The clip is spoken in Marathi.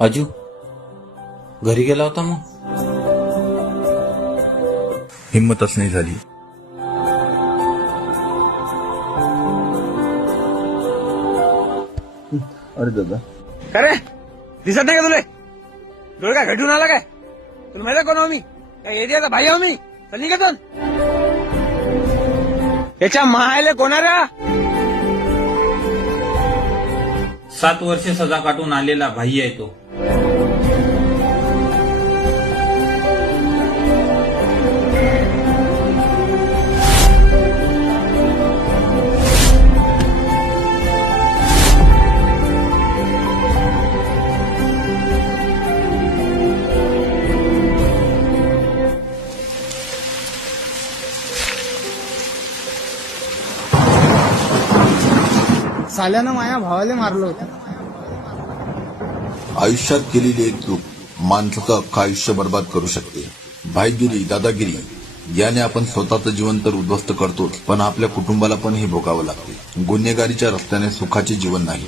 अजू घरी गेला होता मग? हिंमतच नाही झाली. अरे दादा, का रे दिसत नाही का तुले? डोळे काय घटून आला काय? तुला माहिती कोण हो मी? काय एरियाचा भाई हो मी? चल निघतून. याच्या मायले कोणारा 7 वर्षे सजा काटून आलेला भाई आहे तो. साल्यानं माझ्या भावाला मारलं होतं. आयुष्यात केलेली एक चूक माणसाचं अख्खं आयुष्य बर्बाद करू शकते. भाईगिरी, दादागिरी याने आपण स्वतःचं जीवन तर उद्ध्वस्त करतोच, पण आपल्या कुटुंबाला पण हे भोगावं लागते. गुन्हेगारीच्या रस्त्याने सुखाचे जीवन नाही.